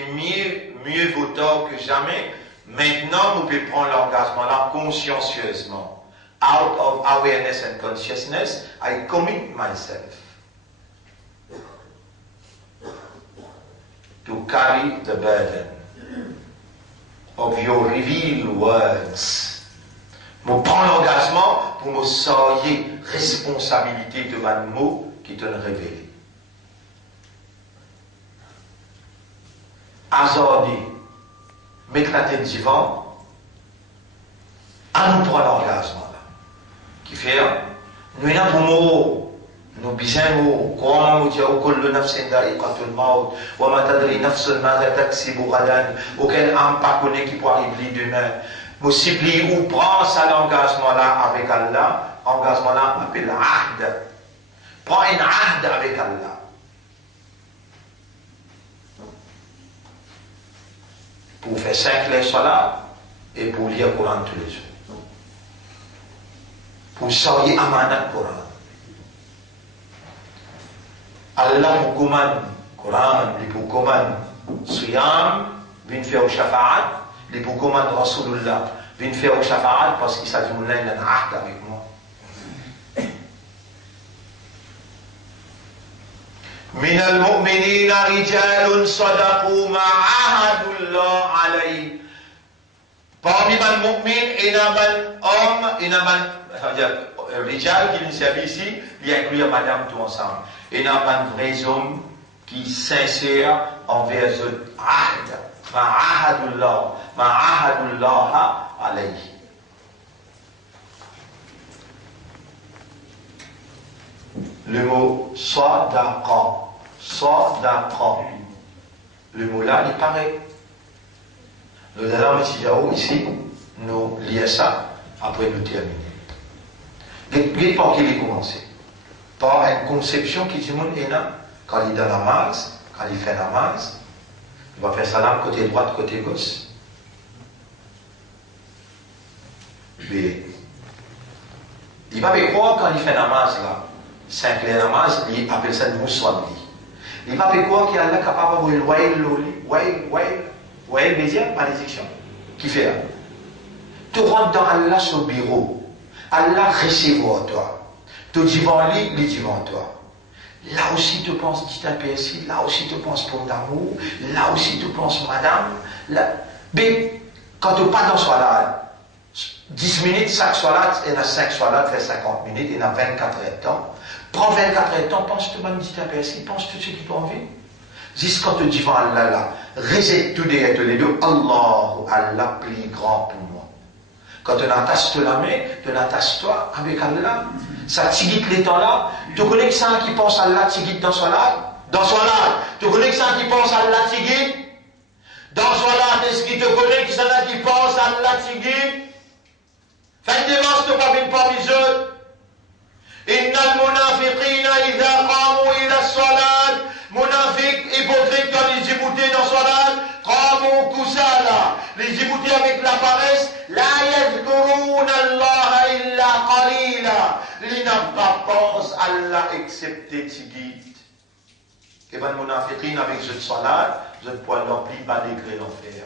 mieux vaut tort que jamais. Maintenant, nous pouvons prendre l'engagement là consciencieusement. Out of awareness and consciousness, I commit myself to carry the burden of your revealed words. Je prends l'engagement pour me sortir responsabilité devant le mot qui te révèle. Azordi, mettre la tête devant, à nous prendre l'engagement là. Qui fait, nous n'avons pas de mots, nous bisons mots, comme nous disons, كل نفس ذائقة الموت, وما تدري نفس ماذا تكسب غدا, auquel âme pas connaît qui pourra arriver demain. Nous supplions ou prend ça l'engagement là avec Allah, engagement là on appelle l'ahd. Prends un ahd avec Allah. Pour faire 5 les salats et pour lire le Coran tous les jours. Pour sortir amanat Coran. Allah pour commande Coran, il pour commande Siyam, vient faire au Shafa'at, il pour commande Rasulullah, vient faire au Shafa'at parce qu'il s'agit de un ahd avec moi. من المؤمنين رجال صدقوا ما عاهدوا الله عليه. Parmi les mu'min, il y a un homme, il y a un rijal qui nous servent ici, il y a inclus madame tout ensemble. Il y a un vrai homme qui sincère envers eux. Ma ahadullah alayhi. Le mot sadaqa, le mot là, il paraît. Nous allons ici, nous lier ça, après nous terminer. Dites par qu'il est commencé. Par une conception qui dit, quand il est dans la masse, quand il fait la masse, il va faire salam côté droite, côté gauche. Mais il va me croire quand il fait la masse là. 5 les namaz, il appelle ça le mouswabli. Il va me croire qu'il y a Allah capable de waïl, malédiction. Qui fait là? Tu rentres dans Allah sur le bureau. Allah recevoir toi. Tu dis devant lui, il dit devant toi. Là aussi tu penses petit aperçu, là aussi tu penses pour d'amour, là aussi tu penses madame. Là. Mais quand tu pars dans Salat, 10 minutes, chaque Salat, il y a 5 Salat, fait 50 minutes, il y a 24 heures de temps. Prends 24 heures de temps, pense tout le petit aperçu, pense tout ce qui t'en envie. Juste quand tu dis devant Allah là, récite tout derrière tous les deux, Allah plus grand pour moi. Quand tu n'attaches la main, tu n'attaches toi avec Allah. Ça tigite les temps là. Tu connais que ça qui pense à Allah tigite dans Salat? Dans Salat. Tu connais que ça qui pense à Allah tigite? Dans Salat, est-ce qu'il te connaît que ça qui pense à Allah tigite? Faites des manches de pas parmi eux. إن المنافقين إذا قاموا إلى الصلاة منافق hypocrite quand ils écoutaient dans Salat قاموا كسالى les écoutaient avec la paresse لا يذكرون الله إلا قليلا ils n'ont pas pensé à Allah excepté Tigit. Et ben le munafiqin avec ce Salat je ne pourrais remplir pas degré l'enfer.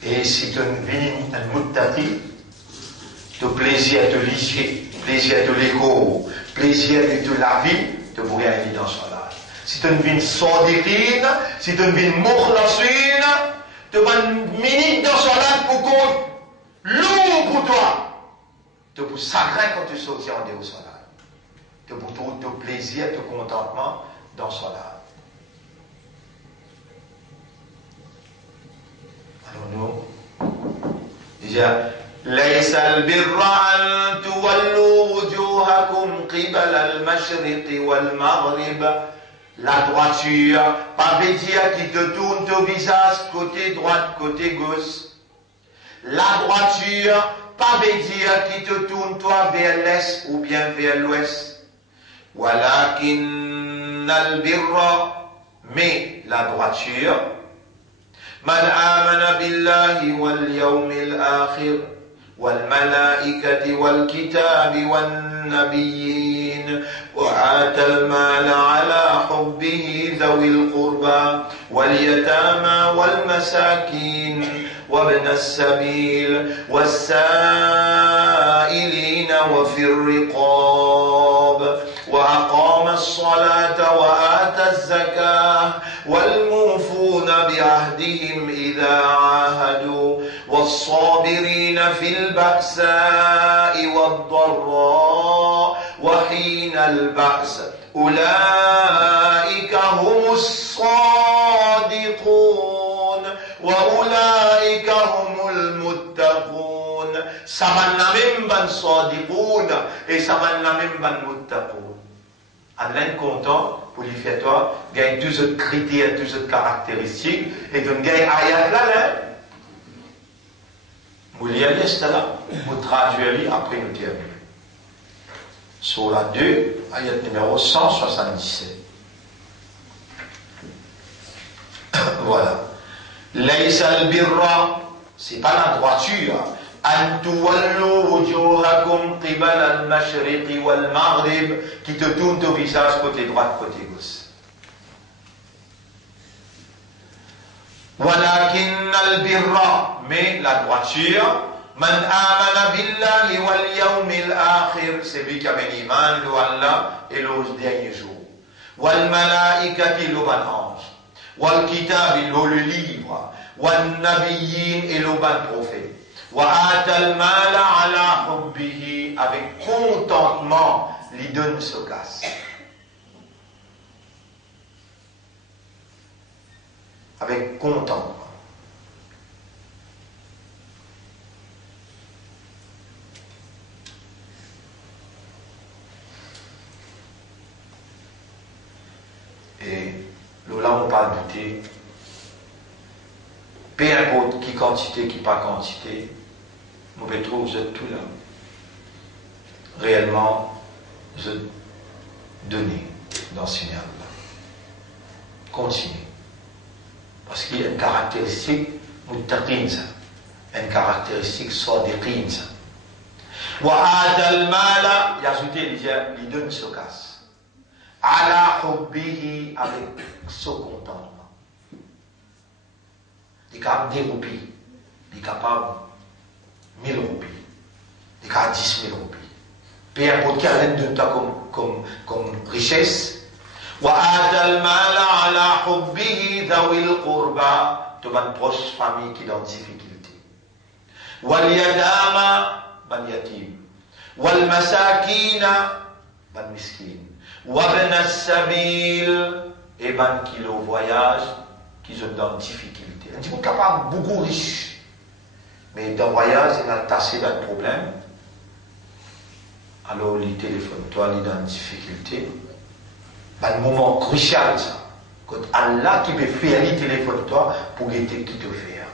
Et si tu vis un muttaqi, de plaisir de l'issue, plaisir de l'écho, plaisir de la vie, tu pourrais aller dans Salat. Si tu vis sadiqin, si tu vis mukhlasin, tu vas une minute dans Salat pour compte lourd pour toi. Tu pour sacré quand tu sortis en dehors Salat. Tu pour ton plaisir, ton contentement dans Salat. Alors nous, déjà, ليس البر أن تولوا وجوهكم قبل المشرق والمغرب. La droiture, pas veut dire qui te tourne ton visage côté droite, côté gauche. La droiture, pas veut dire qui te tourne toi vers l'est ou bien vers l'ouest. ولكن البر, mais la droiture, من آمن بالله واليوم الآخر والملائكة والكتاب والنبيين وآتى المال على حبه ذوي القربى واليتامى والمساكين وابن السبيل والسائلين وفي الرقاب وأقام الصلاة وآتى الزكاة والموفون بعهدهم إذا عاهدوا والصابرين في البأساء والضراء وحين البأس أولئك هم الصادقون وأولئك هم المتقون. سمعنا من بن صادقون et سمعنا من بن متقون. Allah est content pour lui faire toi, gagne tous ces critères, toutes ces caractéristiques, et donc gagne ayat là, vous lire l'est là, vous traduire après nous terminer. Surah 2, ayat numéro 177. Voilà. Laysa al-birra, c'est pas la droiture. أن تولوا وجوهكم قبل المشرق والمغرب, qui te tourne ton visage côté droit, côté gauche. ولكن البر, mais la droiture, من آمن بالله واليوم الآخر, c'est lui qui a un iman, le Allah et le dernier jour. والملائكة, le bon ange. والكتاب, le livre. والنبيين, et le bon prophète. وآتى المال على حبه, avec contentement, lui donne ce casse. Avec contentement. Et là, on parle douter. Peu importe qui quantité, qui pas quantité, nous pouvons vous êtes tout là. Réellement, vous êtes donné dans ce signal là. Continuez. Parce qu'il y a une caractéristique, muttaqin, une caractéristique sadiqin. Wa adal mala, il a ajouté, il donne ce casse. Ala hubbihi, avec ce contentement. Il est capable de 10 roupies, il est capable de 1000 roupies, il est capable de 10 000 roupies. Peu importe quelle aide de toi comme richesse. وآتى المال على حبه ذوي القربى, de ma proche famille qui est en difficulté. واليتامى, ban yatim. والمساكين, ban miskin. وابن السبيل, et ban qui le voyage, qui sont en difficulté. Un petit peu capable, beaucoup riche. Mais dans le voyage, il a tassé d'un problème. Alors, il téléphone, toi, il est en difficulté. C'est un moment crucial, ça. Quand Allah qui peut faire, il téléphone, toi, pour aider qui te fait.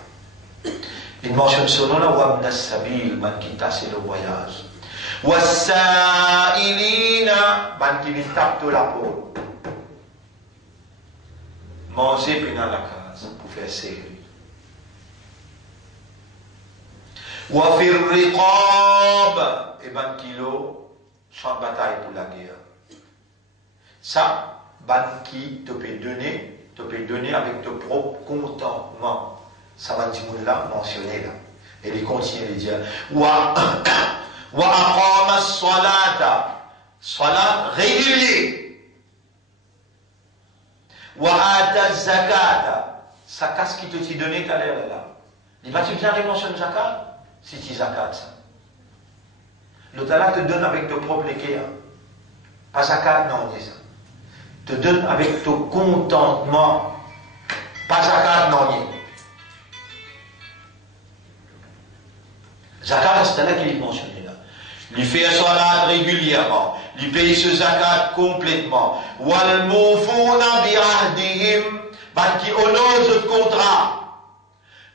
Il mentionne ce nom-là, Wabna Sabil, man qui tasse le voyage. Wassa'ilina, man qui vient taper la peau. Manger puis dans la case pour faire serrer. Wafir riqab, et ban kilo, champ de bataille pour la guerre. Ça, ban qui te peut donner avec ton propre contentement. Ça va dire là, mentionné là. Et il continue de dire, wa aqama salata, salat régulier. Wa ata zakata, zakat ce qui te t'y donné tout à l'heure là. Il va te bien mentionner zakat, si tu zakat ça. Le talent te donne avec ton propre léquer. Pas zakat, non, on dit ça. Te donne avec ton contentement. Pas zakat, non, on dit. Zakat, c'est là qu'il est mentionné là. Il fait un salat régulièrement. Il paye ce zakat complètement. Wal mufuna bi ahdihim, qui honore ce contrat.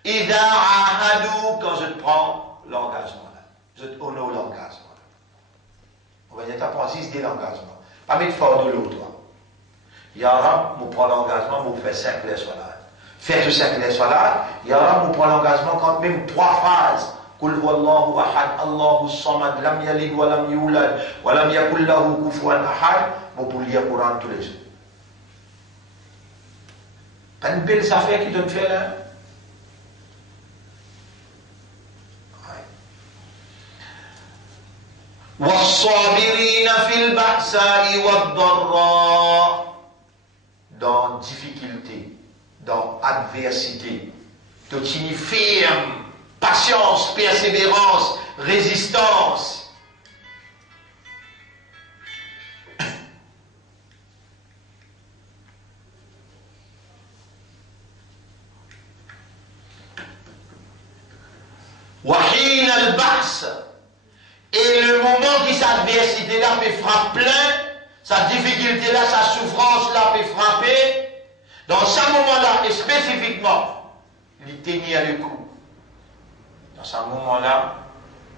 Ida ahadu, quand je te prends l'engagement là. Je te honore l'engagement. On va dire, tu apprends 6 dès l'engagement. Pas mettre fort de l'autre, toi. Ya Rab, je prends l'engagement, je fais 5 les salades. Faites tout 5 les salades. Ya Rab, je prends l'engagement quand même 3 phrases. Kul huwallahu ahad, Allahu samad, lam yalid wa lam yulad, wa lam yakul lahu kufuwan ahad. Je peux lire le Coran tous les jours. Pas une belle affaire qui donne faire là. والصابرين في البأساء والضراء, dans difficulté, dans adversité, de signer ferme, patience, persévérance, résistance. وحين البأس, et le moment qui cette adversité-là peut frapper plein, sa difficulté-là, sa souffrance-là peut frapper, dans ce moment-là, et spécifiquement, il tenir le coup. Dans ce moment-là,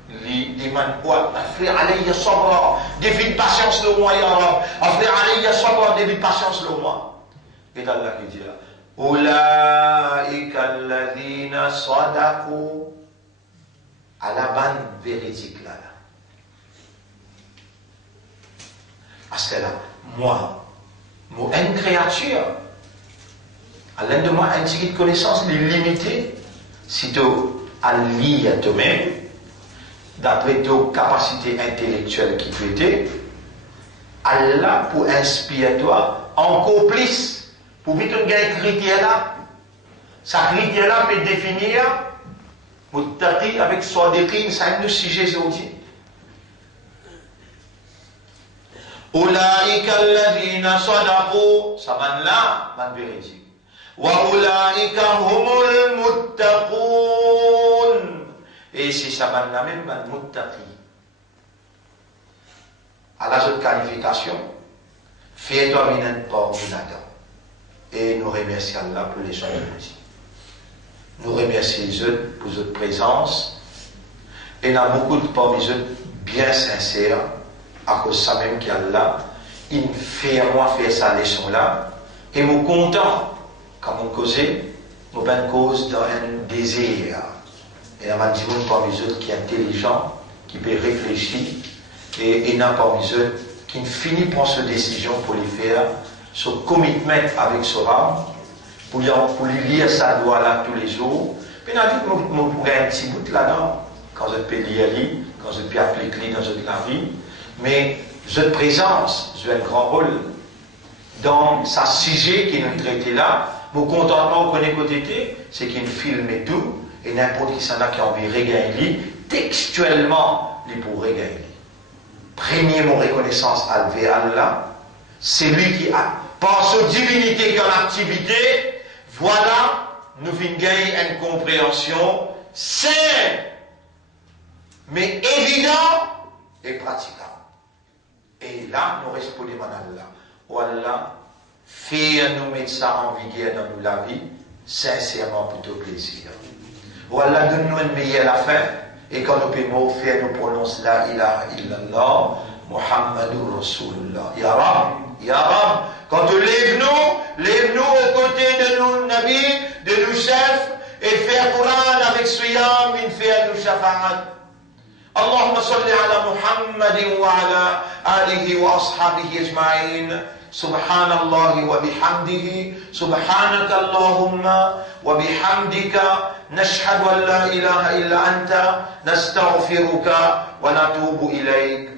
il demande quoi? Frère, alayya sabra, défi de patience le roi, ya Rab. Frère, alayya sabra, défi de patience le roi. Et Allah qui dit là, Ulaika alladhina sadaku, à la bande véridique là. Parce que là, moi, une créature, à l'un de moi, un petit de connaissance limitée, si tu as lié à toi-même, d'après tes capacités intellectuelles qui tu étais, Allah pour inspirer toi encore plus, pour vite un critère là, ce critère là peut définir, avec Sadiqin, ça nous sujet aujourd'hui. Ulaika alladhina sadaqu, saban là, man véridique. Wa ulaika humul muttaqun. Et c'est saban là même, man muttaqi. À la seule qualification, fais-toi minant pour Adam. Et nous remercions Allah pour les choses de nous. Nous remercions les autres pour votre présence. Et il y a beaucoup de parmi eux bien sincères. À cause de ça même qu'Allah, il fait à moi faire sa leçon là, et je suis content, quand on causait, nous avons une cause dans un désir. Et il y a un monde parmi eux qui est intelligent, qui peut réfléchir, et il y en a parmi eux qui finit par prendre cette décision pour les faire, ce commitment avec son âme, pour lui lire sa loi là tous les jours. Puis il y a dit que je pourrais un petit bout là-dedans, quand je peux lire, quand je peux appliquer dans la vie. Mais cette présence joue un grand rôle dans sa sujet qui nous traite là. Mon contentement au côté, c'est qu'il filme et tout, et n'importe qui s'en a qui a envie de regagner, textuellement, il pourrait gagner. Premier mon reconnaissance à Allah, c'est lui qui a, par sa divinité qu'en activité, voilà, nous venons gagner une compréhension simple, mais évidente et praticable. Et là, nous répondons à Allah. Oh Allah, fais-nous mettre ça en vigueur dans nous la vie, sincèrement pour ton plaisir. Oh Allah, donne-nous une meilleure fin, et quand nous pouvons faire, nous prononçons la ilaha illallah, Muhammadur Rasulullah. Ya Rab, quand tu lève-nous aux côtés de nous, Nabi, de nous chefs, et faire Coran avec Suyam, une faire nous shafa'at. اللهم صل على محمد وعلى آله وأصحابه أجمعين سبحان الله وبحمده سبحانك اللهم وبحمدك نشهد أن لا إله إلا أنت نستغفرك ونتوب إليك